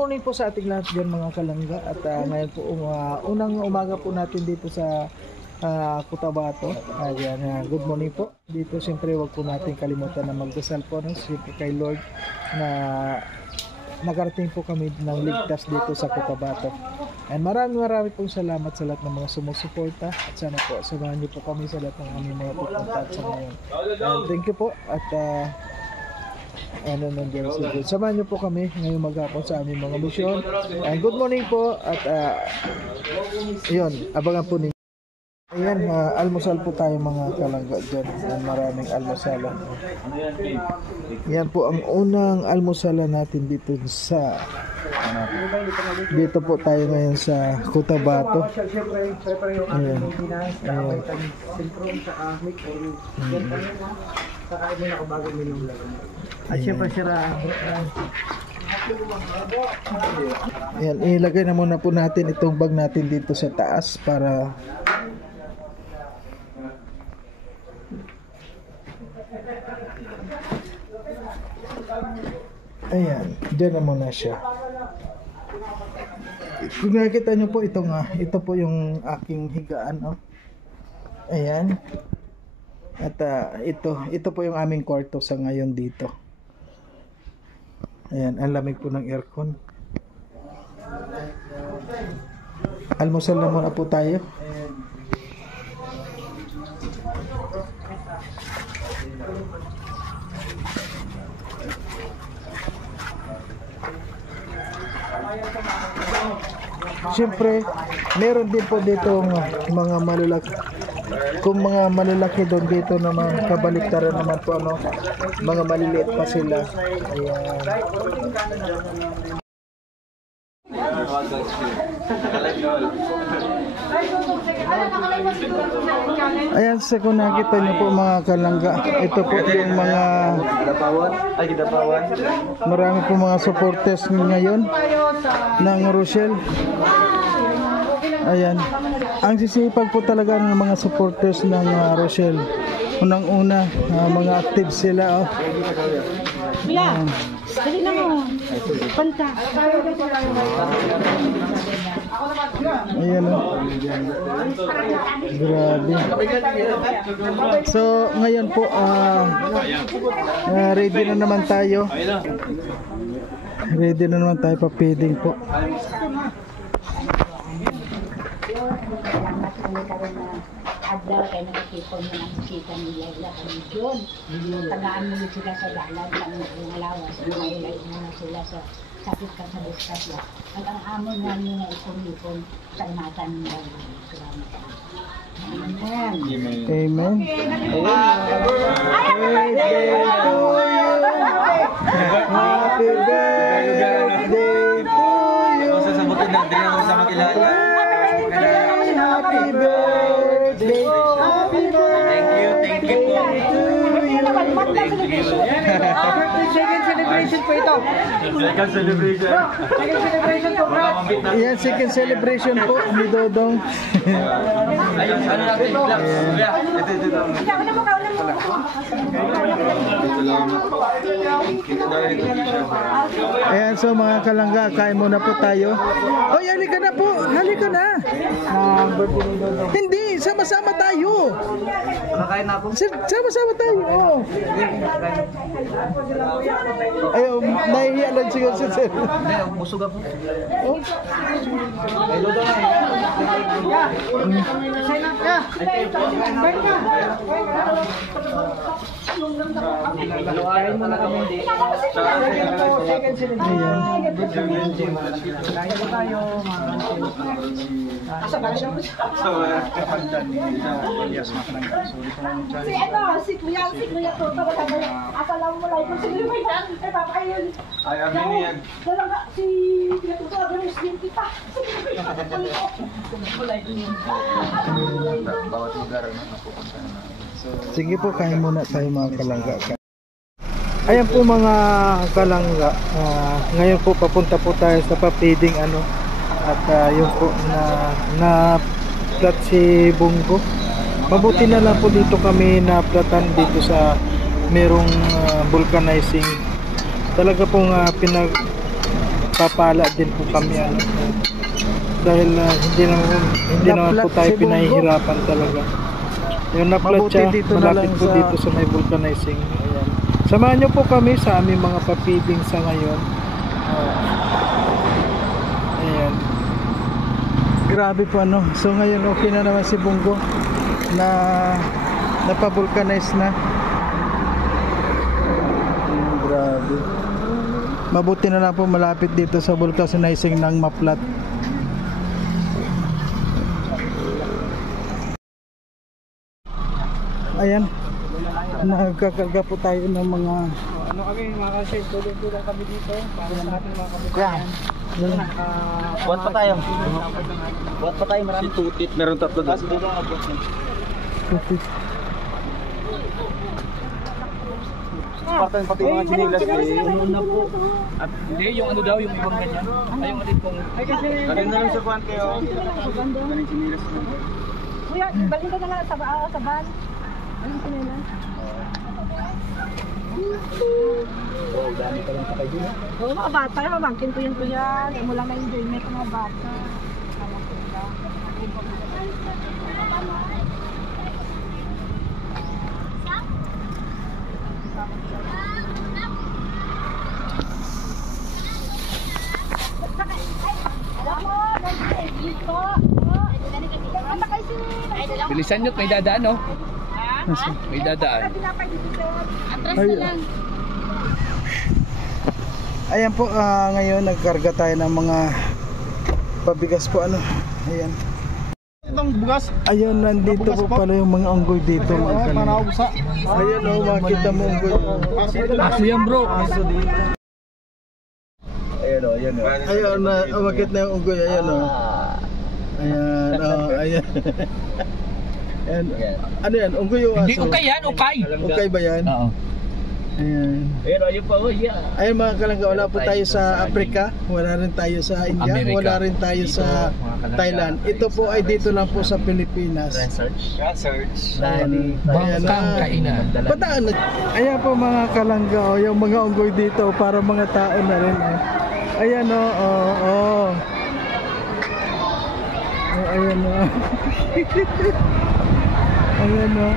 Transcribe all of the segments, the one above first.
Morning po sa ating lahat dyan mga kalangga at ngayon po unang umaga po natin dito sa Cotabato. Ayan, good morning po. Dito siyempre wag po natin kalimutan na magdasal po siyempre kay Lord na nagarating po kami ng ligtas dito sa Cotabato. And marami pong salamat sa lahat ng mga sumusuporta at sana po samahan niyo po kami sa lahat ng aming mga pupunta sa ngayon. And thank you po at samahan niyo po kami ngayong maghapon sa aming mga misyon. And good morning po at yun, abangan po ninyo. Ayan, almusal po tayo mga kalangga dyan. Maraming almusalan. Yan po ang unang almusalan natin dito po tayo ngayon sa Cotabato. Ayan. Ayan, ilagay na muna po natin itong bag natin dito sa taas para ayan, dyan na muna siya. Kung nakikita nyo po ito po yung aking higaan, oh. Ayan. At ito po yung aming kwarto sa ngayon dito. Ayan, ang lamig po ng aircon. Almusal na muna po tayo. Siyempre, meron din po dito mga malalaki. Kung mga malalaki doon dito naman, kabaliktaran naman po mga maliliit pa sila. Ayan, sa kung nakita niyo po mga kalangga, ito po yung mga marami po mga supporters ngayon ng Rochelle. Ayan, ang sisipag po talaga ng mga supporters ng Rochelle. Unang-una, mga active sila. Dali na mo. Panta. Ayan grabe. So ngayon po ready na naman tayo. Pa-feeding po. Adlaw kay nakikipon mo ang kita nila kami yun. Tagaan mo sila sa dalan ng lawas. Mailay mo sila sa sakit ka sa distasya. At ang amon namin na ipon-ipon sa ingatan nila. Amen. Amen. Happy birthday to you. Sasabutin na din ako sa makilala. Happy birthday. Thank you po. Second celebration po ito. Second celebration. Second celebration po, bro. Yan, second celebration po ni Dodong. Ayun, ano natin? Ito. Ayan, so mga kalangga, kain muna po tayo. Oy, halika na po. Halika na. Hindi, sama-sama tayo. Nakain na ako. Sama-sama tayo. Oh. Ayaw, nahihiya lang siguro si Sir. Hindi, busog ako. Oh. Kain mo na kami. Second celebration. Kain po tayo, mga Si Kuya Toto, akala mo lang kung sino yung yan, ay papakayin. Ay, amin yan. Dalaga, si Kuya Toto, agad yung slim kita. Bawat lugar na napupunta na. Sige po, kain muna tayo mga kalangga. Ayan po mga kalangga, ngayon po papunta po tayo sa pa-feeding at yung po na plat si Bungo. Mabuti na lang po dito kami na platan dito sa merong vulcanizing. Talaga pong napapala din po kami ano. Dahil hindi naman po tayo pinahihirapan talaga. Yung naplat Mabuti siya, dito na malapit lang po sa- dito sa may vulcanizing. Ayan. Samahan nyo po kami sa aming mga papibing sa ngayon. Ayan. Grabe po ano. So ngayon okay na naman si Bungo na napavulcanize na. Grabe. Mabuti na lang po malapit dito sa vulcanizing ng Maplat. Ayan. Nagkakarga po tayo ng mga Ano kami mga kasi, tulong-tulong kami dito para sa ating mga kababayan. Buat pa tayo. Buat pa tayo, marami. Si Tutit, meron tatlo doon. Pati mga chinilas ano na po. At hindi, yung ano daw, yung ibang ganyan. Ay, yung alin pong... Alin na lang sa kuhan kayo. Galing chinilas na. Kuya, balhin ko na lang sa van. Ano ko nila? Oo, mga bata. Mamangkin ko yun kuya. Mo lang na-enjoyment ng mga bata. Bilisan nyo, may dadaan, no? May dadaan. Ayan po, ngayon nagkarga tayo ng mga pabigas po ano. Ayan. Itong bugas, Ayun, nandito po pala yung mga unggoy dito. Mga manausa. Ayan o, makita mo unggoy. Aso yan, bro. Ayun o, makita na yung unggoy. Ayan o. Ayan, ayan. Ayan. Ano yan? Unggoy o aso? Hindi, ukay yan, ukay. Ukay ba yan? Oo. Ayan. Ayun, ayun pa, oh, yeah. Ayun mga kalangga, wala po tayo sa Africa, wala rin tayo sa India, Amerika. wala rin tayo sa Thailand. Ito po ay dito lang po sa Pilipinas. Search. Ayan, Bangkang kainan. Bataan na. Ayan po mga kalangga, oh, yung mga unggoy dito para mga tao na rin. Ayan o, ayan o. Ayan o,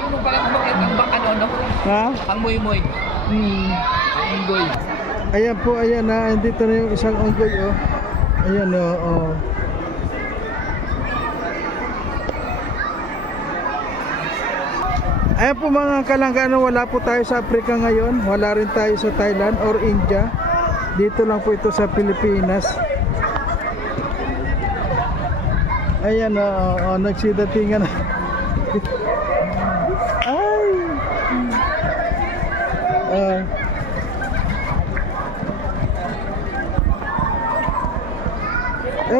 Ano pala bakit ang ano? Ha? Ang moy-moy. Ang unggoy. Ayan po, ayan na, andito na yung isang unggoy oh. Ayan oh. Ayan po mga kalangga, wala po tayo sa Africa ngayon, wala rin tayo sa Thailand or India. Dito lang po ito sa Pilipinas. Ayan nagsidatingan na. Ay!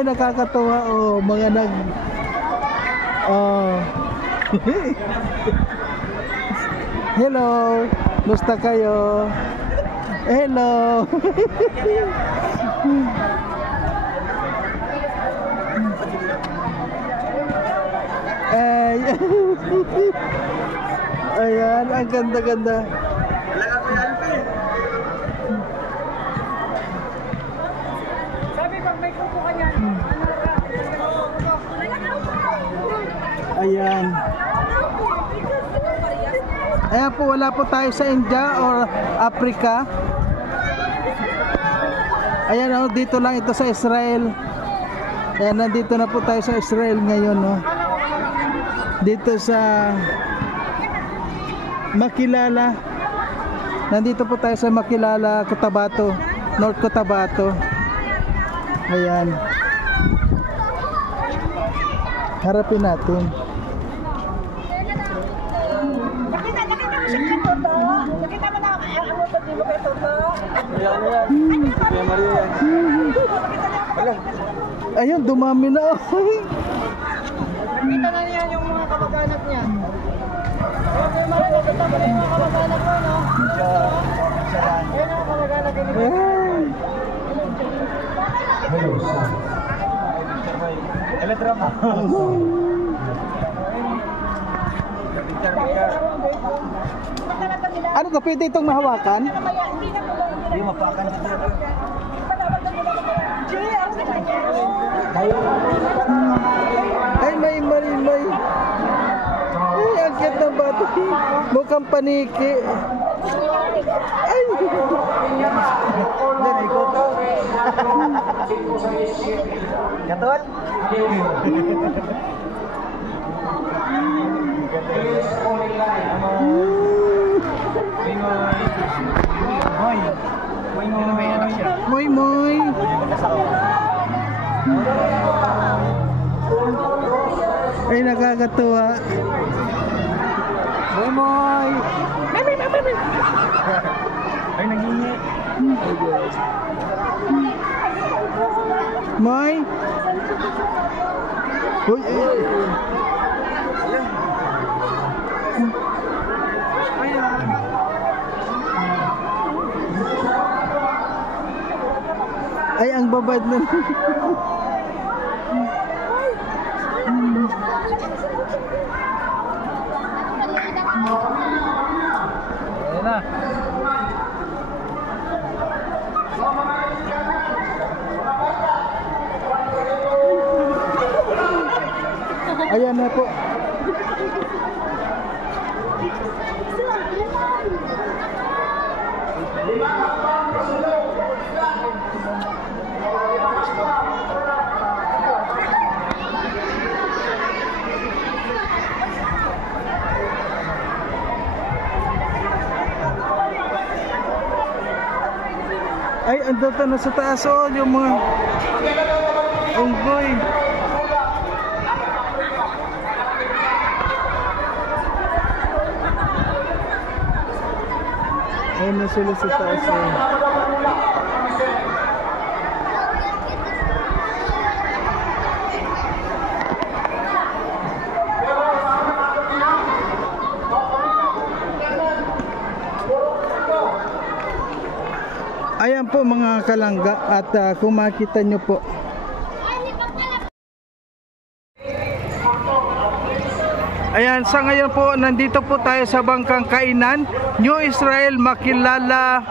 Nakakatawa mga hello, musta kayo? Hello. Ay. Ayan, ang ganda-ganda. Sabi pag may kuko ka yan, Ayan. Ayan po, wala po tayo sa India or Africa. Ayan dito lang ito sa Israel. Ayan, nandito na po tayo sa Israel ngayon dito sa Makilala. Nandito po tayo sa Makilala, Cotabato, North Cotabato. Ayan. Harapin natin. Nakita mo siya kay Toto? Nakita mo na ang motor ni mo kay Toto? Ayun, dumami na. nakita na niya yung mga kamag-anak niya. Okay, makikita mo yung mga kamag-anak mo, no? Yan ang kamag-anak niya. Punta na ba nila? Ano to? Pwede itong mahawakan? Hindi mapakan sa tayo. Ay, may. Ay, ang cute ng bata. Mukhang paniki. Ay. Yan, ikot. Katon? May anak siya. Moy. Ay, nakakatuwa. Moy. Ay, naghingi. Moy. Uy, ay, ang babad na. Ayan na. Ayan na po. Ay, andun na sa taas oh, yung mga unggoy. Ayun na sila sa taas oh. Ayan po mga kalangga at kung makita nyo po, ayan, sa ngayon po nandito po tayo sa bangkang kainan New Israel Makilala,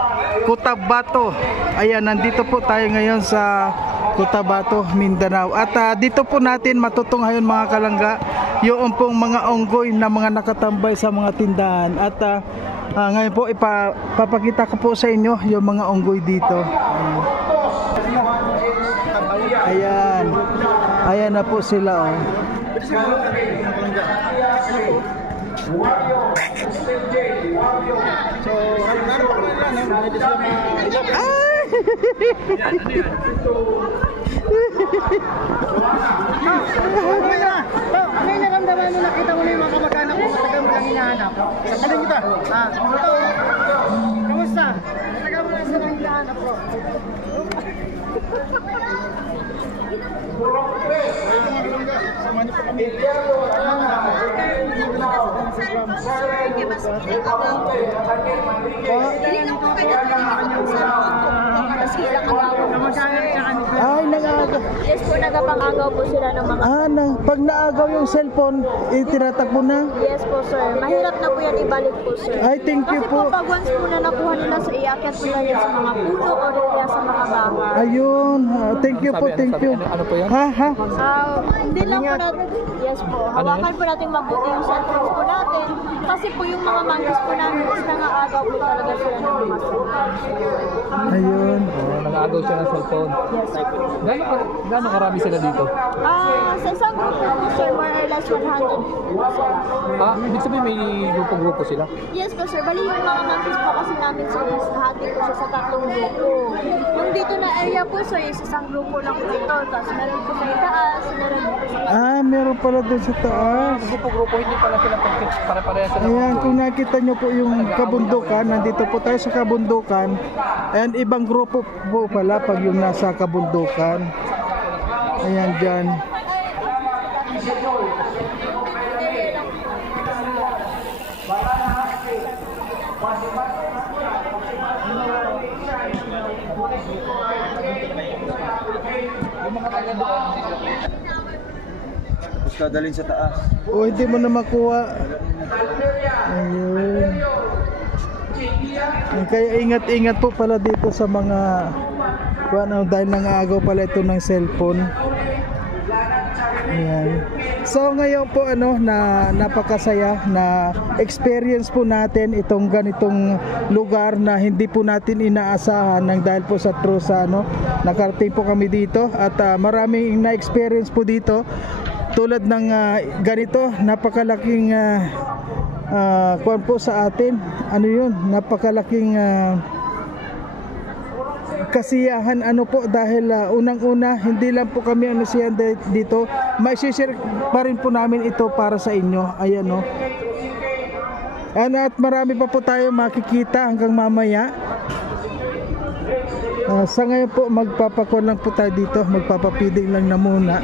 Cotabato. Ayan, nandito po tayo ngayon sa Cotabato, Mindanao. At dito po natin matutunghayan mga kalangga yung pong mga unggoy na mga nakatambay sa mga tindahan. At ngayon po ipapakita ko po sa inyo yung mga unggoy dito. Ayan. Ayan na po sila oh. Ano yung naramdaman mo? Nakita mo na yung mga kamag-anak mo? Matagal mo lang hinahanap. Sabihin kita. Kamusta? Matagal mo lang silang hinahanap, bro. Ay, nag-aagaw. Yes po, nagapang-agaw po sila ng mga... Pag naagaw yung cellphone, itinatakbo na. Yes po, sir. Mahirap na po yan ibalik po, sir. Ay, thank you Kasi po. pag once po na nakuha nila sa iakyat po yan sa mga puno o kaya sa mga bahay. Ayun, thank you po, thank you. Ano po yan? Ha? Hindi lang po natin, yes po, hawakan po natin mabuti yung cellphones po natin. Kasi po yung mga manggis po namin is nangaagaw po talaga sila ng mga cellphones. Ayun. Nag-aagaw siya ng cellphone. Yes, sir. Gano'ng karami sila dito? Sa isang grupo po, sir, more or less 100 po, sir. Ibig sabihin may grupo-grupo sila? Yes po, sir. Bali yung mga monkeys po kasi namin, sir, is nahati po siya sa tatlong grupo. Yung dito na area po, sir, is isang grupo lang po ito. Tapos meron po sa itaas, meron po sa Meron pala doon sa taas. Grupo-grupo, hindi pala sila pare-pareha sila. Ayan, kung nakita nyo po yung kabundukan, nandito po tayo sa kabundukan. Ayan, ibang grupo po pala pag yung nasa kabundukan. Ayan, dyan. Tapos dadalhin sa taas. O, hindi mo na makuha. Ayun. Kaya ingat-ingat po pala dito sa mga dahil nangaagaw pala ito ng cellphone. Ayan. So ngayon po na napakasaya na experience po natin itong ganitong lugar na hindi po natin inaasahan nang dahil po sa trusa nakarating po kami dito at maraming na-experience po dito tulad ng ganito napakalaking kuwan po sa atin napakalaking kasiyahan po dahil unang-una hindi lang po kami siya dito, may share pa rin po namin ito para sa inyo. Ayan at marami pa po tayo makikita hanggang mamaya. Sa ngayon po magpapakuan lang po tayo dito, magpapapidig lang na muna.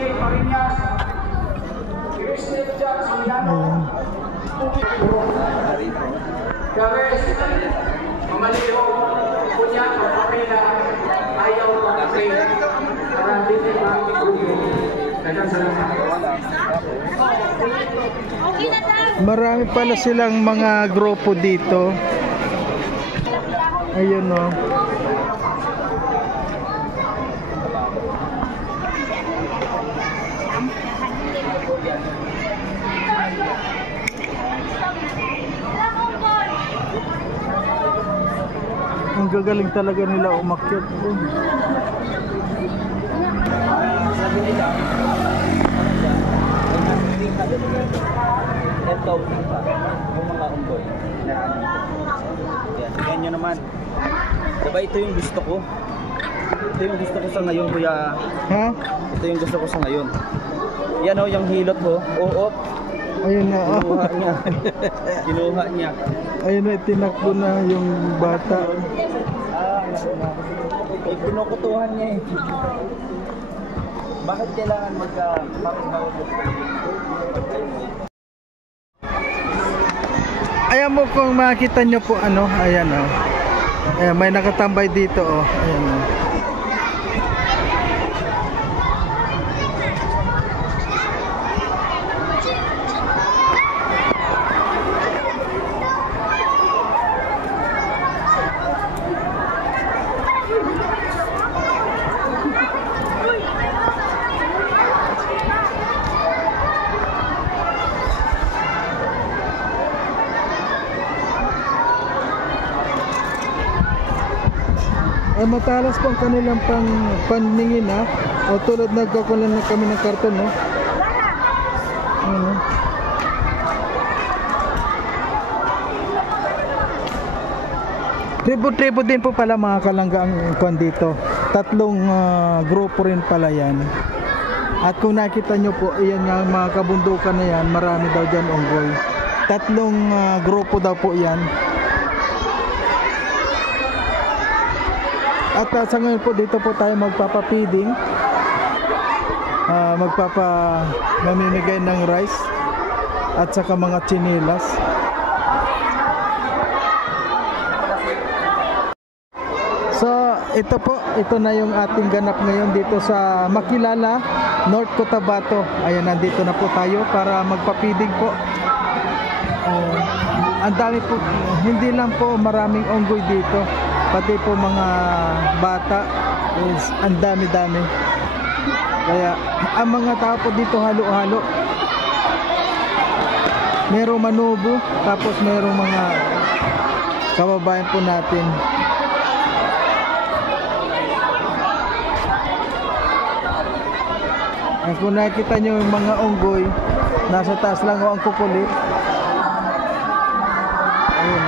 Marami pala silang mga grupo dito. Ayun ang gagaling talaga nila umakyat. Sabi nila, ito, yung mga unggoy. Yan nyo naman. Diba ito yung gusto ko? Ito yung gusto ko sa ngayon, kuya. Ha? Ito yung gusto ko sa ngayon. Yan yung hilot ko. Oo. Ayun na. Kinuha niya. Kinuha niya. Ayun na, tinakbo na yung bata. Pinukutuhan niya eh. Bakit kailangan Ayan mo kung makita nyo po ayan ayan, may nakatambay dito ayan ay matalas po ang kanilang paningin o tulad nagkakulan na kami ng karton tribo din po pala mga kalangga ang kwan dito, 3 grupo rin pala yan at kung nakita nyo po ayan nga mga kabundukan na yan, marami daw dyan unggoy, 3 grupo daw po yan. At sa ngayon po dito po tayo magpapapiding, mamimigay ng rice at saka mga chinilas. So ito na yung ating ganap ngayon dito sa Makilala, North Cotabato. Ayan, nandito na po tayo para magpapiding po. Ang dami po, hindi lang po maraming unggoy dito, pati po mga bata is ang dami-dami. Kaya ang mga tao po dito halo-halo. Merong manubo, tapos merong mga kababayan po natin. Kung nakikita nyo yung mga unggoy, nasa taas lang ang kukulit. Ayun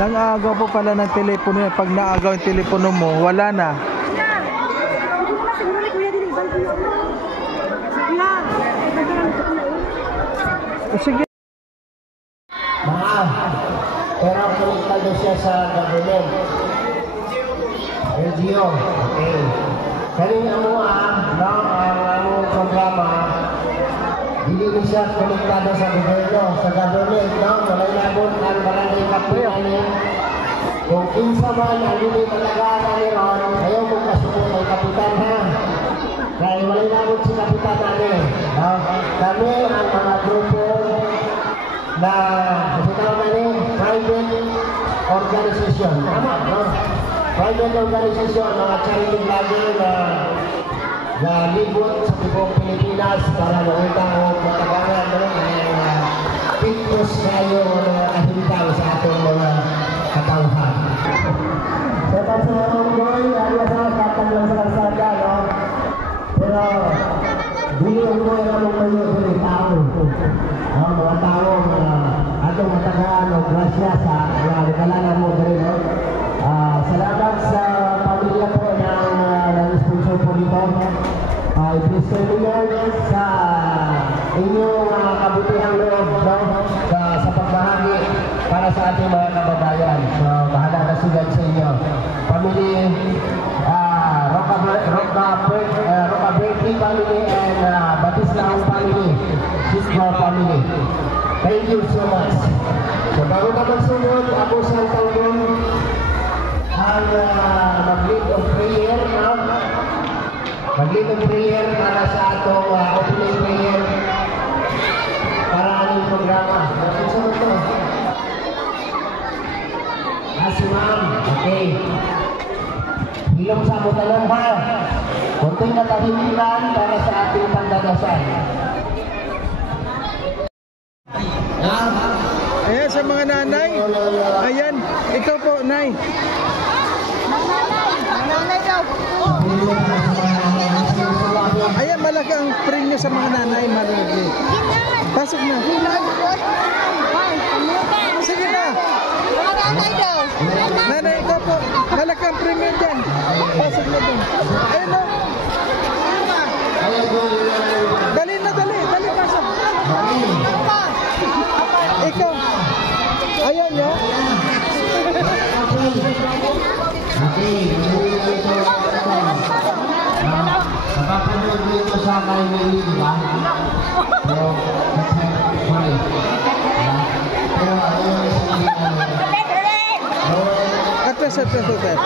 Nang-aagaw po pala ng telepono yan. Pag naagaw yung telepono mo, wala na. Sige. Pero kumitado siya sa government. NGO. Okay. Kanina mo ang programa hindi mo siya konektado sa gobyerno, sa government, no? Walay labot ang barangay kapitbahay. Kung kinsa man ang hindi matagalan ni Ron, ayaw mong kasubot ang kapitan, ha? Kaya walay labot si kapitan namin. Kami ang mga grupo na private organization. Tama, no? Private organization, mga charity vlogger na libot sa tibong Pilipinas para mautang o matagalan, no? Fitness kayo mga kahintang sa atong mga katauhan. Sa Pagsamanong Boy, ayaw sa katang lang sa kalsada, no? Pero dili ang Boy namang mayo sa tao. Mga tao atong matagaan o grasya sa nakalanan mo rin, no? Salamat sa pamilya po ng sponsor po dito. I-bless you Lord sa inyong kabutihang loob, no? Sa pagbahagi para sa ating mga kababayan. So, bahala na sugad sa inyo. Family, Roca Berkeley family and Batislaong family, Siswa family. Thank you so much. So, bago na magsunod, ako sa Talbon ang mag-lead of prayer, no? Mag-lead of prayer para sa atong opening prayer para aming programa. Sunod to. Si ma'am, okay. Hilong sa mo talong ba? Kunting katahimikan para sa ating pandadasal. Ayan, sa mga nanay. Ayan, ikaw po, Nay. Nanay daw. Ayan, malaki ang premyo sa mga nanay, malaki. Pasok na. Sige na. Mga nanay daw. Nanay, ikaw po. Malaki ang premyo dyan. Pasok na dun. Ayun na. Dali na, dali. Dali, pasok. Ikaw. Ayan, yo. Napapanood dito sa kay Mary, diba? So, sorry. Pero ayun sa Atras, atras, atras.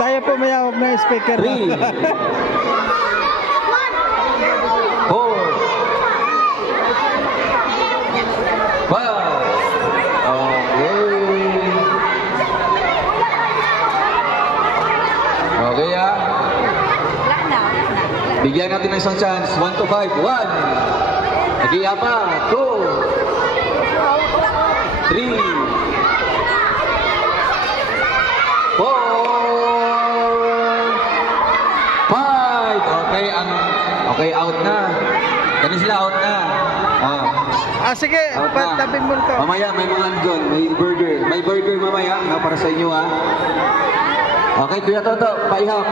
Tayo po mayawag na speaker. 3 4 Okay ah. Bigyan natin ng isang chance. 1 to 5. 1. Nagiya pa. 2 3 4 5. Okay, out na. Ganun sila, out na. Sige, Out na. patabing mo to. Mamaya may mga doon, may burger. May burger mamaya, para sa inyo ha. Okay, Kuya Toto, pakihap.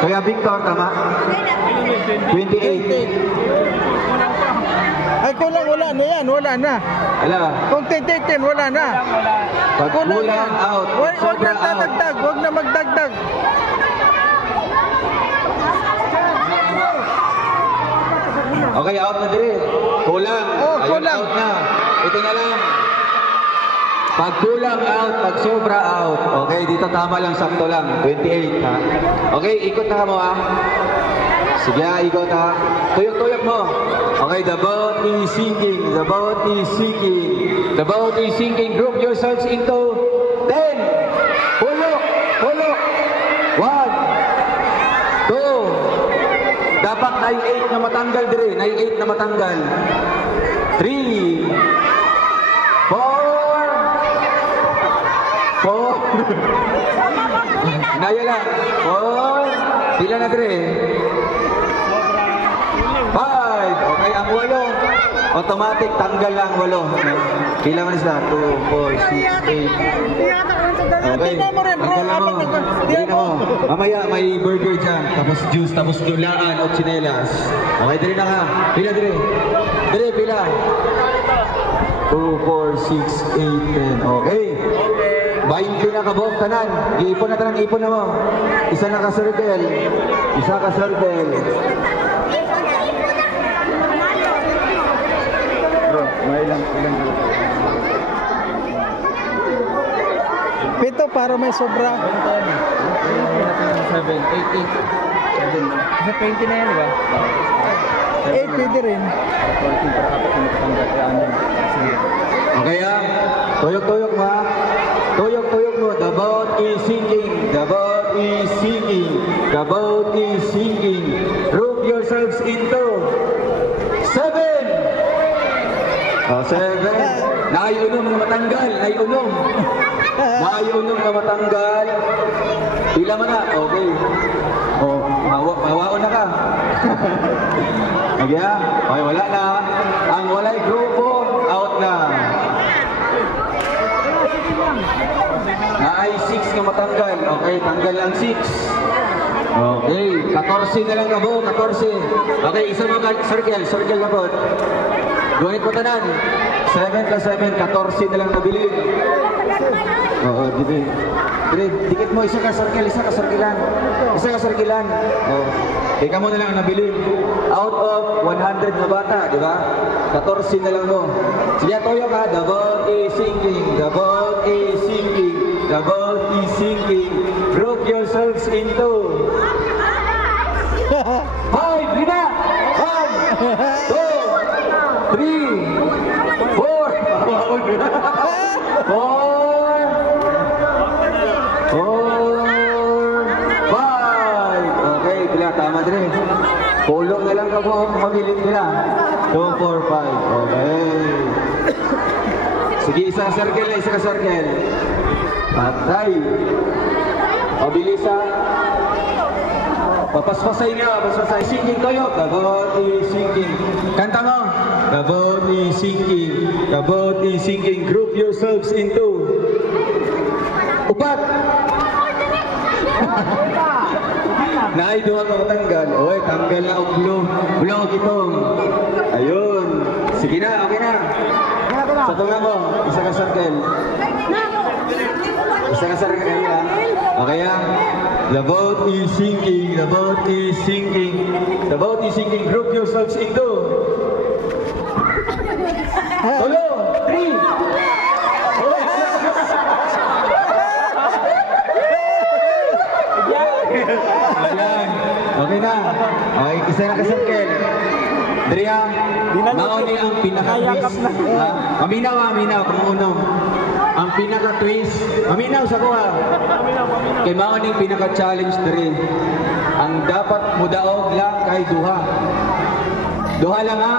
Kuya Victor, tama? Ay, kulang, wala na yan, wala na. Ala. Kung 10, wala na. Pag kulang out. Huwag Sobra na out. dadagdag, huwag na magdagdag. Okay, out na dire. Kulang. Oh, Ayun, kulang. out na. Ito na lang. Pag kulang out, pag sobra out. Okay, dito tama lang, sakto lang. 28 ha. Okay, ikot na mo ha. Sige, ikot ha. Tuyok-tuyok mo. Okay, the boat is sinking. The boat is sinking. The boat is sinking. Group yourselves into 10. Hulok. Hulok. 1. 2. Dapat nai 8 na matanggal dire. Nai 8 na matanggal. 3. 4. 4. Naya lang. 4. Pila na dire. 5. Okay, ang 8. Automatic tanggal lang 8. Pila man sila? 2, 4, 6, 8. Okay. Tingnan mo rin, bro. Tanggal na mo. Tingnan mo. Mamaya may burger dyan. Tapos juice, tapos lulaan o tsinelas. Okay, dali na ka. Pila, dali. Dali, pila. 2, 4, 6, 8, 10. Okay. 20 na kabok, tanan. Iipon na tanan, ipon na mo. Isa na ka-circle. Isa ka-circle. Bro, may ilang. Pito para may sobra. 7, 8, 8. Sa 20 na yan, di ba? 8 pwede rin. 14 para kapag matanggal. Kaya ano? Sige. Okay ah. Tuyok-tuyok mo ah. Tuyok-tuyok mo. The boat is sinking. The boat is sinking. The boat is sinking. Group yourselves into 7. Oh, 7. Naiunom na matanggal. Naiunom. Naiunom na matanggal. Pila mo na. Okay. Oh, mawaon na ka. Okay ah. Okay, wala na. Ang walay grupo, out na. Naay 6 na matanggal. Okay, tanggal ang 6. Okay, 14 na lang na buo, 14. Okay, isa mo circle, circle na po. Gawin po tanan. 7 ka 7, 14 na lang nabili. Oo, dito. Dikit mo, isa ka circle, isa ka circlean. Isa ka circlean. Oo. Ika mo na lang nabili. Out of 100 na bata, di ba? 14 na lang mo. Sige, toyo ka. The boat is sinking. The boat is sinking. The boat is sinking. Group yourselves into 5, lima. 1, 2, 3, 4. Okay, pila tama din. Pulong na lang ka po, mabilin nila. 2, 4, 5. Okay. Sige, isa ka circle na, isa ka circle. Patay. Mabilis ha. Papaspasay niya, papaspasay. Sinking toyo. The boat is sinking. Kanta mo. The boat is sinking. The boat is sinking. Group yourselves into 4. Naay duha ka matanggal. Oy, tanggal na og blue. Blue kitong. Ayun. Sige na, okay na. Sa tunga mo, isa ka circle. Isa ka circle ha. Okay ha. The boat is sinking. The boat is sinking. The boat is sinking. Group yourselves into 3. Ayan. Okay na. Okay, isa na ka-circle. Dria, mauni ang pinaka-twist. Maminaw, maminaw, panguno. Ang pinaka-twist. Maminaw sa kuha. Kay mauni ang pinaka-challenge diri. Ang dapat mudaog lang kay duha. Duha lang ha.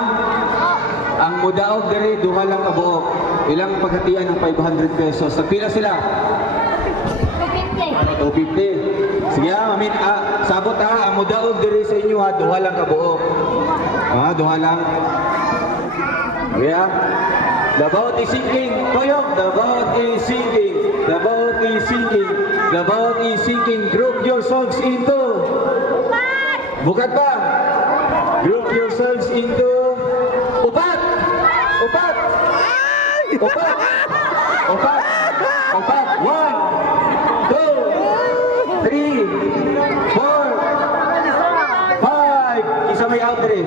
Ang mudaog diri, duha lang kabuok. Ilang paghatian ng 500 pesos. Nagpila sila? 250. Sige ha, sabot ha, ang mudaog diri sa inyo ha, duha lang kabuok. Ha, duha lang. Okay ha? The boat is sinking. Toyok, the boat is sinking. The boat is sinking. The boat is sinking. Group yourselves into. Bukat ba? Group yourselves into upat. Upat. Upat. Upat. Upat. 1, 2, 3, 4, 5. Isa may out rin.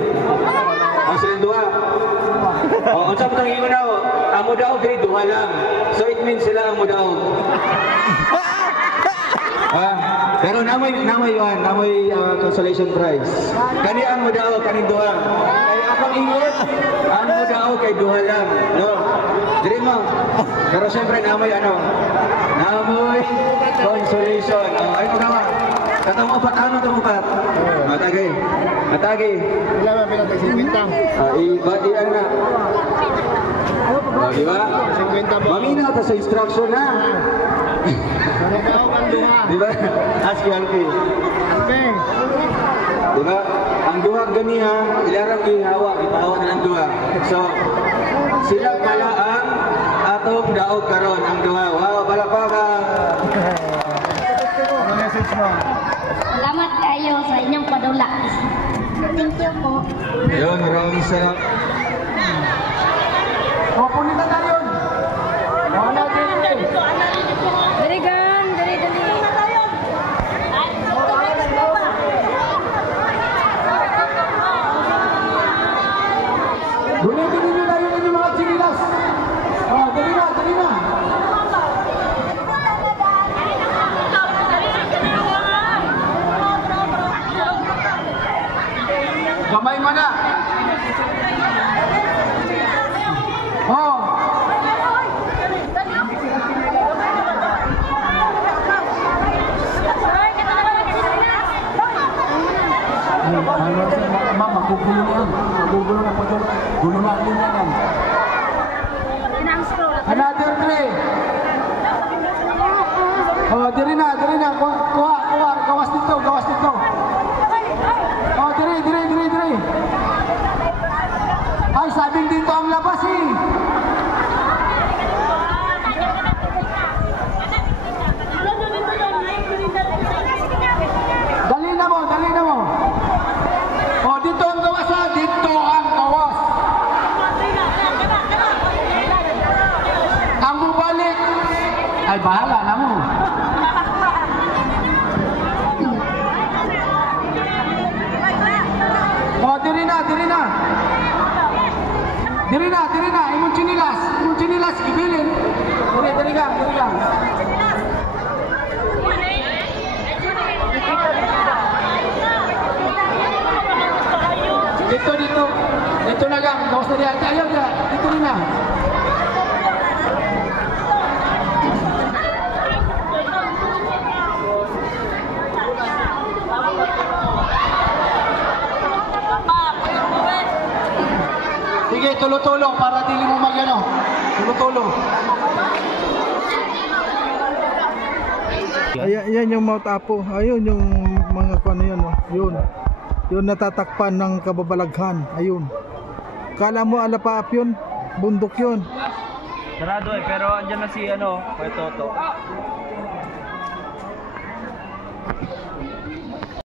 Ang silang duha. O, unsa mo tang ingon daw? Ang mudaog diri duha lang. So it means sila ang mudaog. Pero namoy consolation prize. Kani ang mudaog kaning duha. Kay akong ingon, ang mudaog kay duha lang, no? Diri mo. Pero syempre namoy consolation. Ay magawa. Katong upat ano tong upat? Matagay. Matagay. Wala ba pinatag 50? Ano na? Di ba? 50 po. Maminaw ta sa instruction na. Ano ba ako ang duha? Di ba? Ask you, Alpi. Alpe. Di ba? Ang duha ganiha, ilarang ihawa, ipahawa na ng duha. So, sila pala ang atong daog karon ang duha. Wow, palakpakan! Ano message mo? Salamat kayo sa inyong padula. Thank you po. Yun, maraming salamat. O, punita na yun. Wala din. Daligan, dali. Gunitin ninyo na yun yung mga chinilas. O, dali na. Gamay mo na. Oh. Magugulo na yan. Magugulo na po dyan. Gulo na din yan. Another 3. Oh, diri na. Kuha. Gawas dito. Oh, diri. Ay, sabing dito ang labas eh. Dali na mo. Oh, dito ang gawas ha. Dito ang gawas. Ang bubalik. Ay, bahala na mo. Oh, diri na. Imong chinilas. Ibilin. Diri ka. Dito na gang. Gawas na diyan. Ayaw na. Dito rin na. Sige, tulo-tulo para dili mo magano. Tulo-tulo. Ayan yung Mount Apo. Ayun yung mga ano yun. Yun. Yun natatakpan ng kababalaghan. Ayun. Kala mo alapaap yun. Bundok yun. Sarado pero andyan na si Kuya Toto.